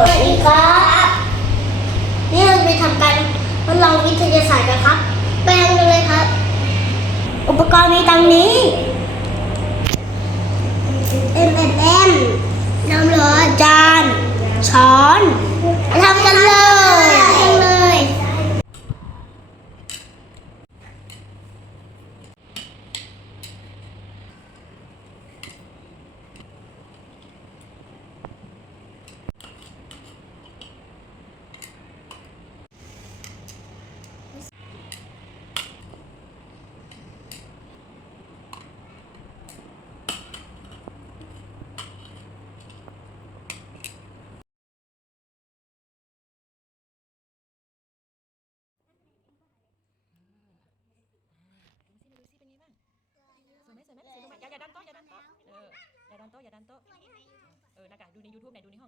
วัสดีครับ นี่เราจะไปทำการทดลองวิทยาศาสตร์กันครับ แปลงกันเลยครับ อุปกรณ์มีตังนี้ M M M น้ำร้อนจาน ช้อนทำกันเลยทำเลย สวยไหมสวยไหมสวยไหมอย่า อย่าดันโต๊ะอย่าดันโต๊ะเอออย่าดันโต๊ะอย่าดันโต๊ะเออนักอะดูใน YouTube ไหนดูในห้อง